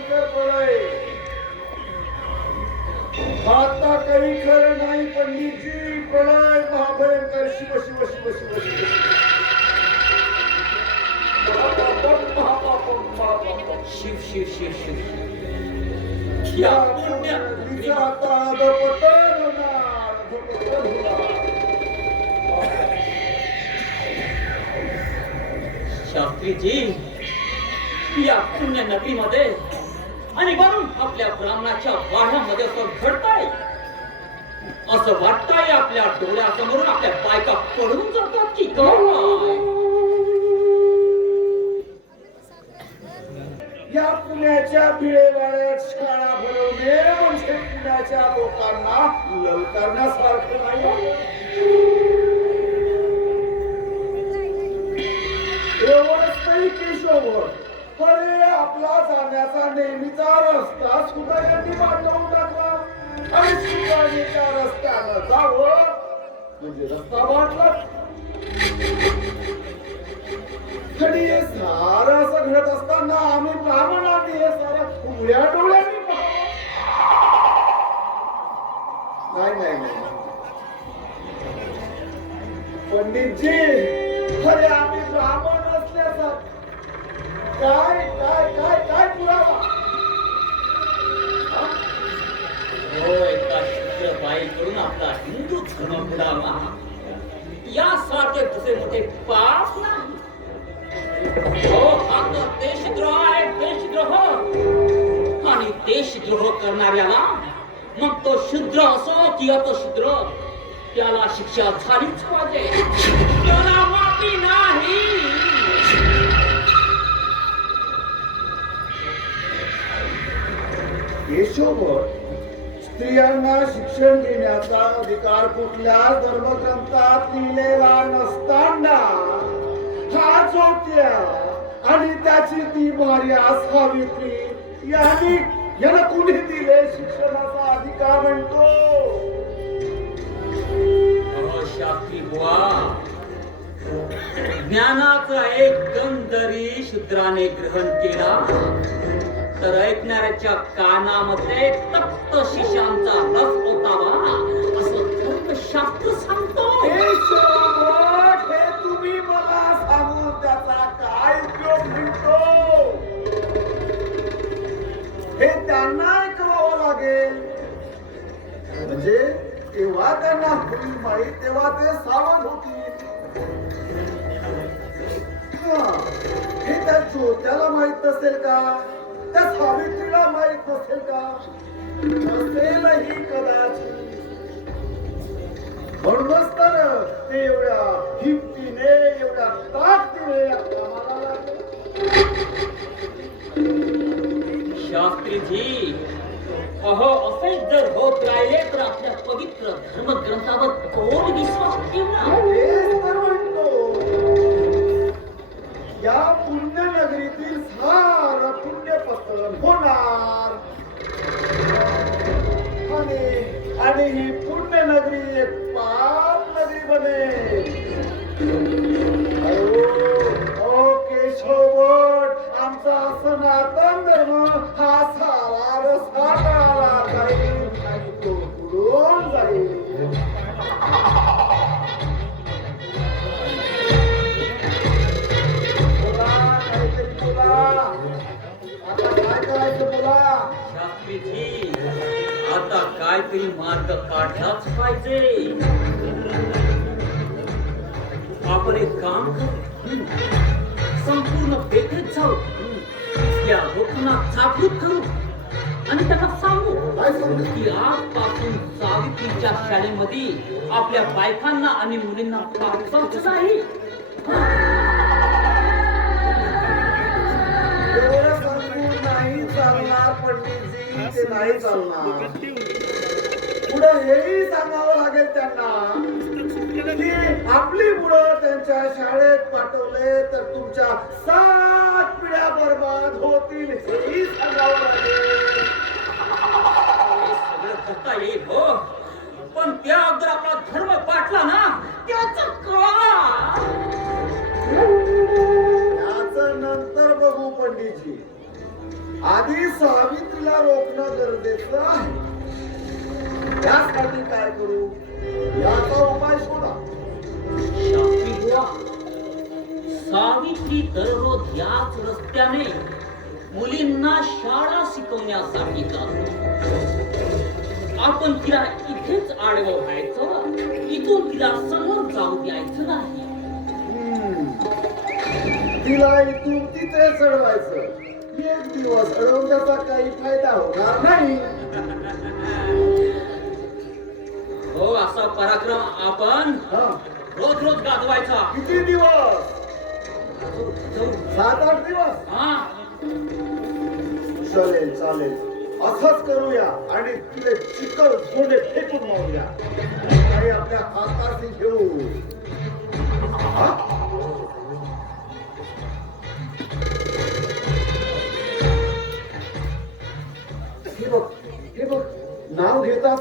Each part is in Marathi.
भयंकर पडाय आता काही खरं नाही पंडितजी महाभयंकर शिव शिव शिव शिव शिव. शिव शिव शिव शिव या या पुण्य पुण्याचा आता अधपतन होणार, अधपतन होणार. शास्त्रीजी या पुण्य नगरीमध्ये आणि वरून आपल्या ब्राह्मणाच्या वाड्यामध्ये असं घडताय. असं वाटतंय आपल्या डोळ्यासमोरून आपल्या बायका पडून जातात की या पुण्याच्या बिळेवाड्यात शाळा भरवणे म्हणजे पुण्याच्या लोकांना लवकारण्यासारखं नाही एवढंच काही केशवभर पण आपला जाण्याचा नेहमीचा रस्ता सुद्धा यांनी बांधवून टाकला. आणि सुधारणेच्या रस्त्यानं जावं. म्हणजे रस्ता वाटला कधी हे सारं असं घडत असताना आम्ही ब्राह्मणांनी हे सारं उघड्या डोळ्यांनी नाही नाही नाही. पंडितजी अरे आम्ही ब्राह्मण काय काय काय काय पुरावा? हो एका आपला हिंदू धर्म बुडावा यासारखे मोठे पाप नाही. हो देशद्रोह आहे देशद्रोह. आणि देशद्रोह करणाऱ्याला मग तो शूद्र असो की शूद्र त्याला शिक्षा झालीच पाहिजे. त्याला केशवभर स्त्रियांना शिक्षण देण्याचा अधिकार कुठल्या धर्मग्रंथात लिहिलेला नसताना हा जोत्या आणि त्याची ती मार्या सावित्री यांनी याला कुणी दिले शिक्षणाचा अधिकार म्हणतो? ज्ञानाचा एक गण जरी शूद्राने ग्रहण केला तर ऐकणाऱ्याच्या कानामध्ये तप्त शिशांचा रस होतावा असं धर्मशास्त्र सांगतो. हे तुम्ही मला त्याचा काय उपयोग मिळतो. हे त्यांना ऐकवावं लागेल. म्हणजे तेव्हा त्यांना होईल माहीत तेव्हा ते सावध होतील. हे. त्या चोत्याला माहीत नसेल का? त्या सावित्रीला माहीत नसेल का? नसेलही कदाचित. म्हणूनच तर ते एवढ्या हिमतीने एवढ्या ताकदीने शास्त्रीजी अहो असे जर होत राहिले तर आपल्या पवित्र धर्मग्रंथावर कोण विश्वास ठेवणार? आणि आपण एक काम करू संपूर्ण बेठेत जाऊ या लोकांना जागृत करू आणि त्यांना सांगू काय सांगू? की आजपासून सावित्रीच्या शाळेमध्ये आपल्या बायकांना आणि मुलींना पाठवायचं नाही नाही चालणार पंडितजी ते नाही चालणार पुढे हेही सांगावं त्यांच्या शाळेत पाठवले तर तुमच्या सात पिढ्या बर्बाद होतील. हेही सांगावं लागेल हे हो. पण त्या अगोदर आपला धर्म पाटला ना त्याच नंतर बघू पंडितजी. आधी सावित्रीला रोखणं गरजेचं आहे. त्यासाठी काय करू? याचा उपाय सावित्री दररोज याच रस्त्याने मुलींना शाळा शिकवण्यासाठी जातो आपण तिला इथेच आडवं व्हायचं इथून तिला समोर जाऊ द्यायचं नाही. तिला इथून तिथे चढवायचं एक दिवस अडवण्याचा काही फायदा होणार नाही हो असा पराक्रम आपण. रोज रोज गाजवायचा किती दिवस. सात आठ दिवस? हा चालेल चालेल. असंच करूया आणि तिथे चिकल सोने फेकून मारूया. आणि आपल्या खासदारशी घेऊ. हा? हे बघ हे बघ. नाव घेतात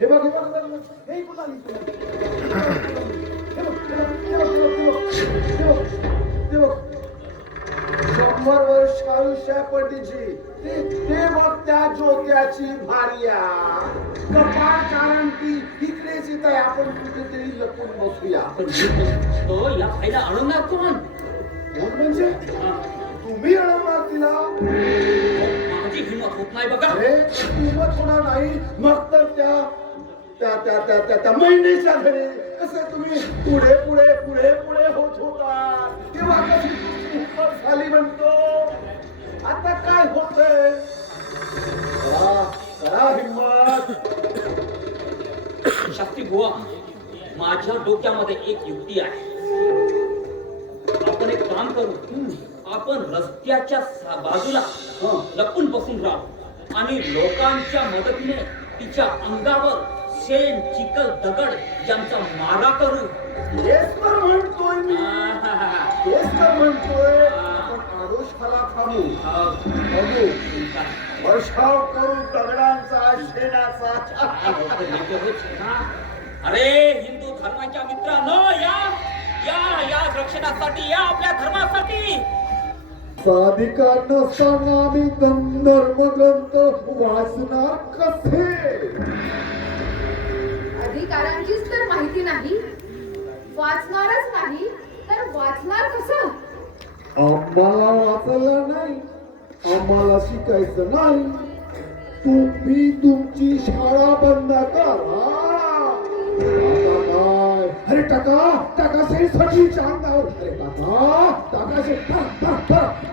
हे बघ हे बघ हे बघ, हे शंभर वर्ष आयुष्य पटीची ते ते बघ त्या जोत्याची भार्या. कपाळ कारण ती इकडेच येत आहे. आपण कुठेतरी लपून बसूया. म्हणतो, या फायदा अडवणार कोण कोण म्हणजे? हा. तुम्ही अडवणार तिला. माझी हिंमत होत नाही बघा. अरे किंमत होणार नाही. मग तर त्या त्या त्या त्या त्या त्या महिन्याच्या घरी कसं तुम्ही पुढे पुढे पुढे पुढे होत होता. तेव्हा कशी झाली म्हणतो. आता काय हिंमत शास्त्री बुवा माझ्या डोक्यामध्ये एक युक्ती आहे. आपण एक काम करू. आपण रस्त्याच्या बाजूला. लपून बसून राहू. आणि लोकांच्या मदतीने तिच्या अंगावर शेण चिखल दगड यांचा मारा करू. म्हणतोय म्हणतोय. बघू वर्षाव करू दगडांचा शेणाचा अरे हिंदू धर्माच्या मित्रांनो या या या रक्षणासाठी या आपल्या धर्मासाठी. साधिकार नसताना आम्ही धर्मग्रंथ वाचणार कसे? अधिकारांचीच तर माहिती नाही. वाचणारच नाही तर वाचणार कसं? आम्हाला वाचलं नाही आम्हाला शिकायचं नाही. तुम्ही तुमची शाळा बंद करा. काय? अरे टाका टाका से सजीच्या अंगावर अरे टाका टाका से टाक, टाक, टाक.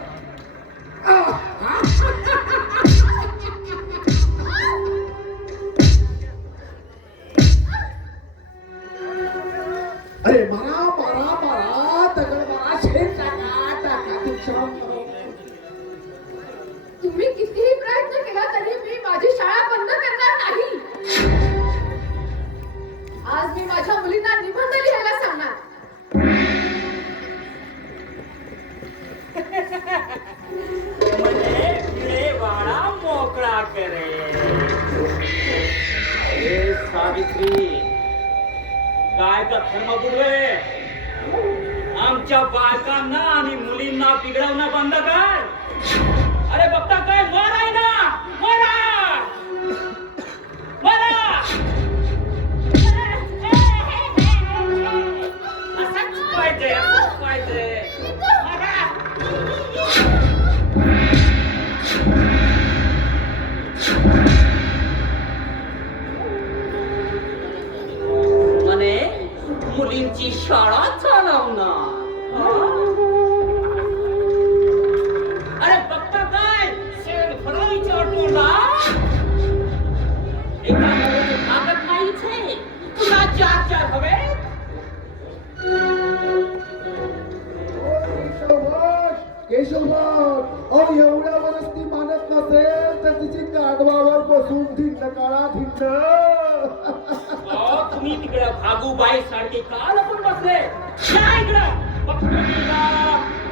बसले या इकडं. बघतो मी ना.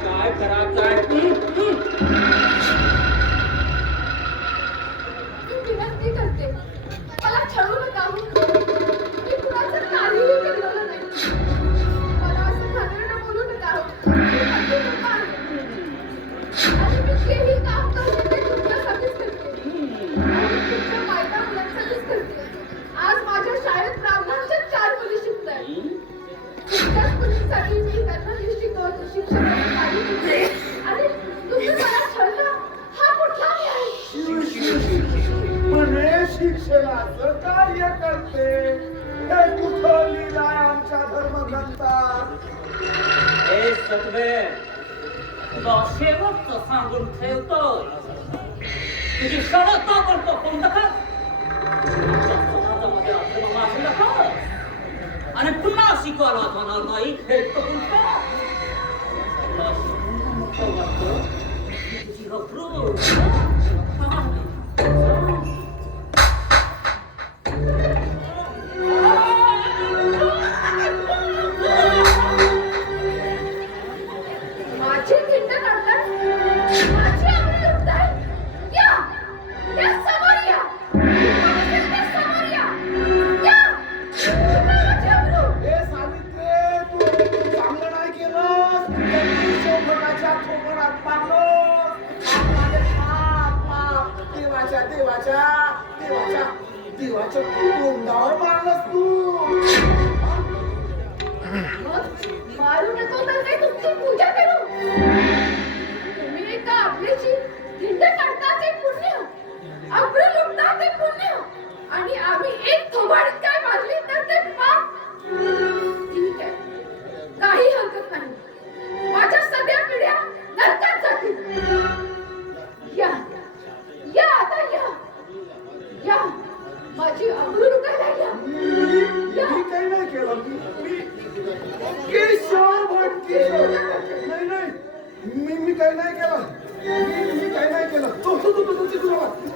काय सांगून ठेवतोय तुझी शाळा का करतो बंद कर समाजामध्ये अधर्म माफी नका आणि पुन्हा शिकवायला जाणार नाही हे करून ठेव. तुला शिकून मोठं वाटतं, तुझी घबरू. अब्रू लुटता ते पुण्य आणि आम्ही एक थोबाड काय मारली तर ते पाप ठीक आहे काही हरकत नाही माझ्या सगळ्या पिढ्या नरकात जातील या या आता या या माझी अब्रू लुटायला या मी मी काही नाही केलं मी केशव भट नाही नाही मी मी काही नाही केलं मी मी काही नाही केलं तू तू तू तू तू तिकडे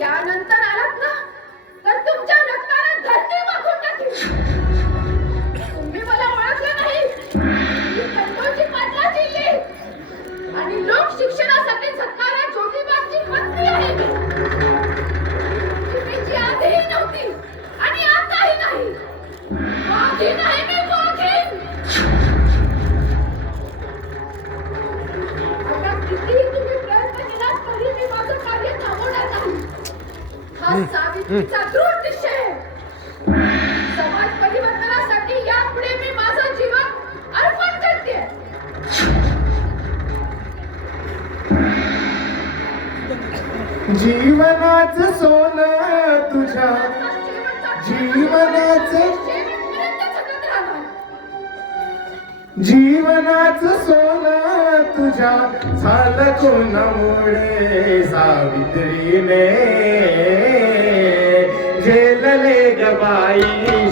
यानंतर हा सावित्रीचा दृढ निश्चय. आहे. समाज परिवर्तनासाठी यापुढे मी माझं जीवन अर्पण करते. जीवनाचं सोनं तुझ्या जीवनाचं जीवनाचं सोनं तुझ्या झालं कोणामुळे सावित्रीने झेलले गबाई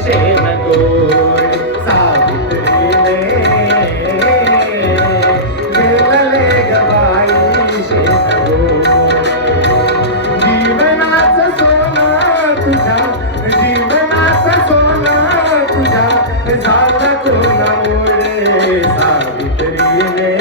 शेण गोड सावित्रीने झेलले गबाई शेण गोड जीवनाचं सोनं तुझ्या जीवनाचं सोनं तुझ्या झालं कोणामुळे सावित्रीने